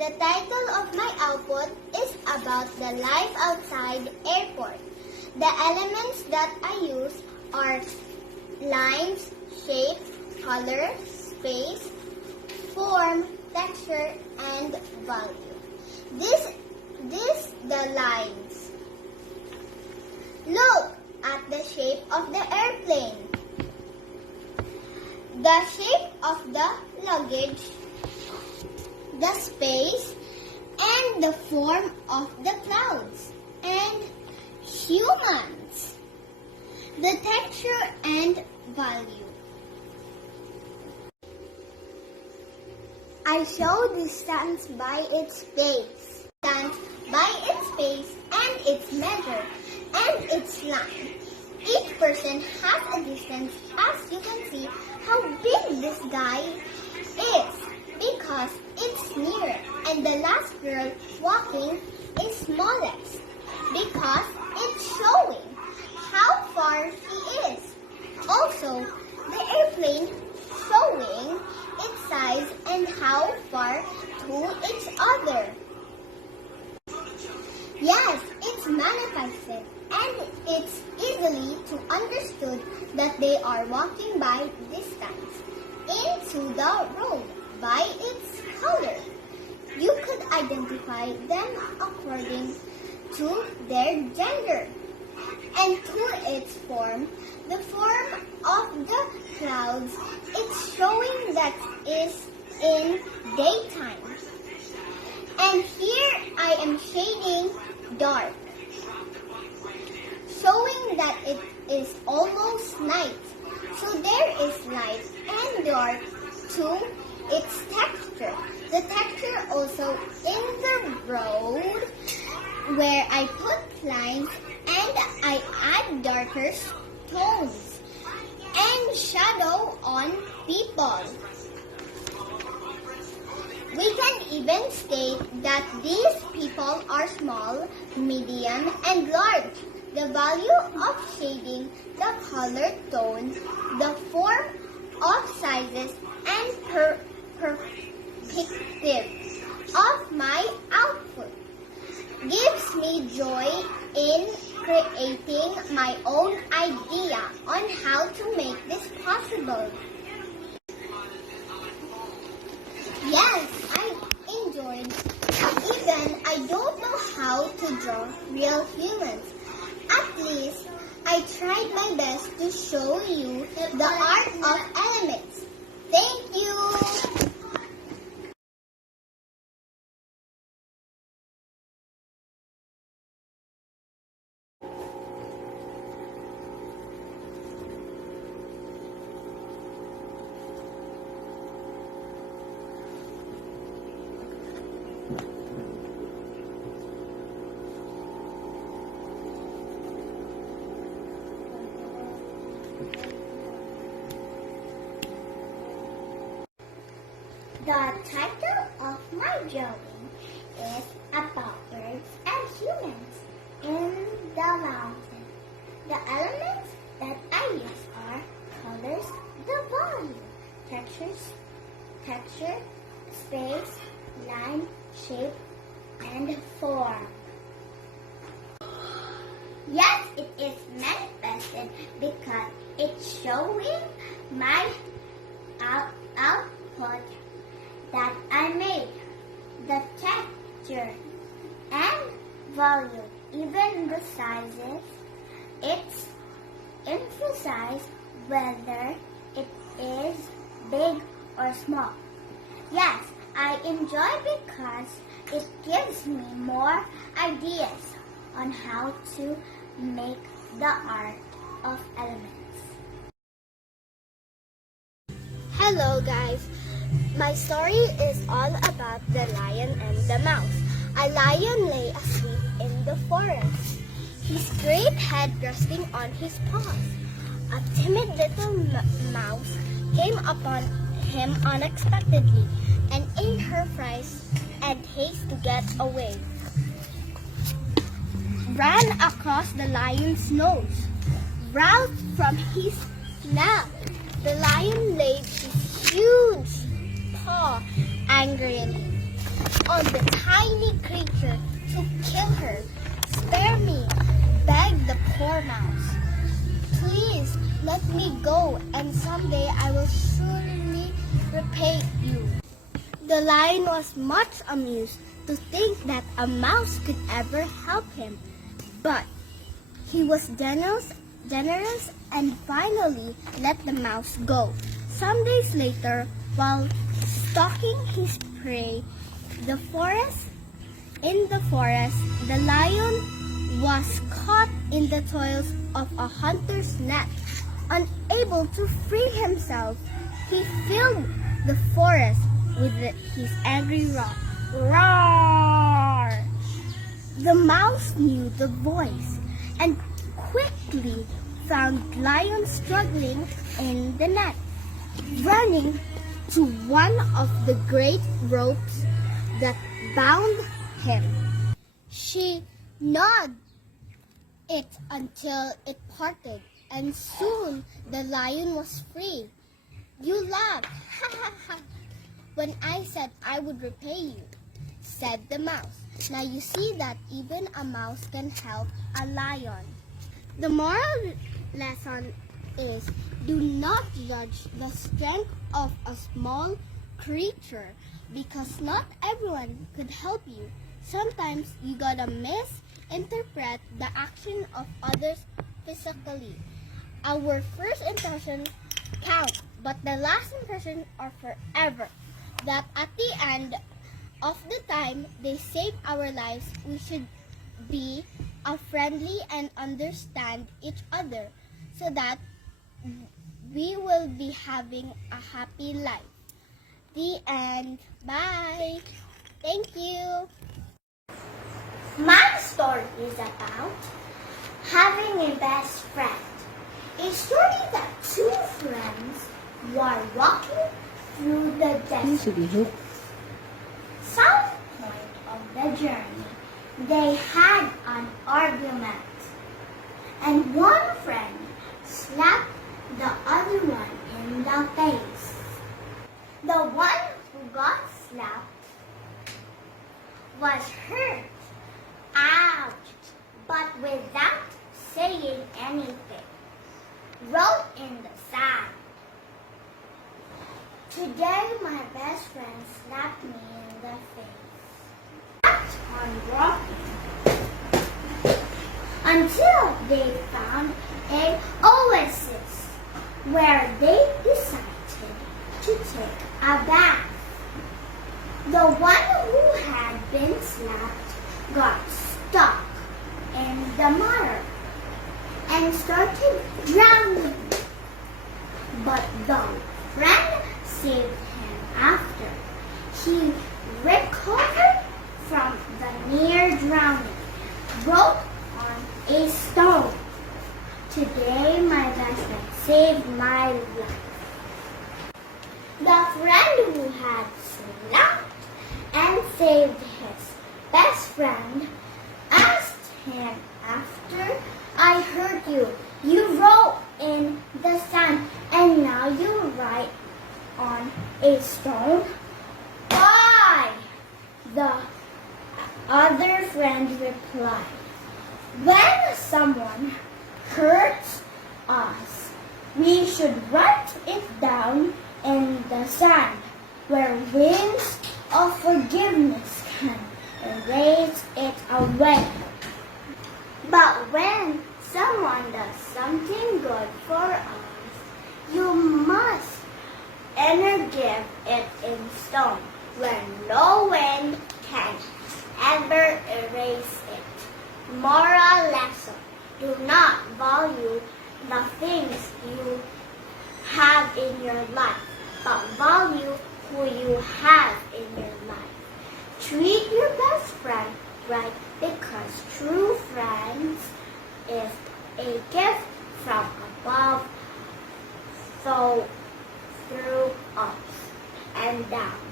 The title of my output is about the life outside airport. The elements that I use are lines, shape, color, space, form, texture, and value. This the lines. Look at the shape of the airplane, the shape of the luggage, the space, and the form of the clouds and humans, the texture and value. I show distance by its base, distance by its base and its measure and its line. Each person has a distance. As you can see how big this guy is because it's near, and the last girl walking is smallest because it's showing how far she is. Also, the airplane showing its size and how far to each other. Yes, it's manifested and it's easily to understood that they are walking by distance into the road by its color. You could identify them according to their gender and to its form. The form of the clouds, it's showing that is in daytime. And here I am shading dark, showing that it is almost night. So there is light and dark to its texture. The texture also in the road where I put lines and I add darker tones and shadow on people. We can even state that these people are small, medium, and large. The value of shading, the color tone, the form of sizes, and perspective of my output gives me joy in creating my own idea on how to make this possible. Yes, I enjoyed. Even I don't know how to draw real humans. At least I tried my best to show you the art of elements. Thank you. The title of my drawing is about birds and humans in the mountain. The elements that I use are colors, the volume, texture, space, line, shape, and form. Yes, it is manifested because it's showing my output that I made, the texture and volume, even the sizes. It's emphasized whether it is big or small. Yes, I enjoy because it gives me more ideas on how to make the art of elements. Hello guys, my story is all about the lion and the mouse. A lion lay asleep in the forest, his great head resting on his paws. A timid little mouse came upon him unexpectedly, and in her fright and haste to get away, ran across the lion's nose. Roused from his nap, the lion laid his huge paw angrily. on the tiny creature to kill her. "Spare me," begged the poor mouse. "Please let me go, and someday I will surely repay you." The lion was much amused to think that a mouse could ever help him, but he was generous and finally let the mouse go. Some days later, while stalking his prey, in the forest, the lion was caught in the toils of a hunter's net. Unable to free himself, he filled the forest with his angry roar. The mouse knew the voice and quickly found lion struggling in the net. Running to one of the great ropes that bound him, she gnawed it until it parted, and soon the lion was free. "You laughed, ha ha ha, when I said I would repay you," said the mouse. "Now you see that even a mouse can help a lion." The moral lesson is, do not judge the strength of a small creature because not everyone could help you. Sometimes you gotta misinterpret the action of others physically. Our first impression counts, but the last impression are forever. That at the end of the time they save our lives, we should be friendly and understand each other so that we will be having a happy life. The end. Bye. Thank you. My story is about having a best friend. A story that two friends were walking through the desert. Some point of the journey, they had an argument, and one friend slapped the other one in the face. The one who got slapped was hurt. Ouch! But without saying anything, wrote in the sand, "Today my best friend slapped me in the face." Kept on walking until they found an oasis where they decided to take a bath. The one who had been slapped got stuck in the mud and started drowning. But the friend saved him after. He recovered from the near drowning, wrote on a stone, "Today my best friend saved my life." The friend who had slapped and saved his best friend asked him after, "I heard you. You wrote in the sand and now you write on a stone. Why?" The other friend replied, "When someone hurts us, we should write it down in the sand where winds of forgiveness can erase it away. But when someone does something good for us, you must give it in stone where no wind can ever erase it." Moral lesson: do not value the things you have in your life, but value who you have in your life. Treat your best friend right, because true friends is a gift from above, so through ups and downs.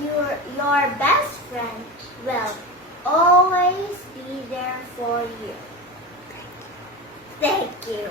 Your best friend will always be there for you. Thank you.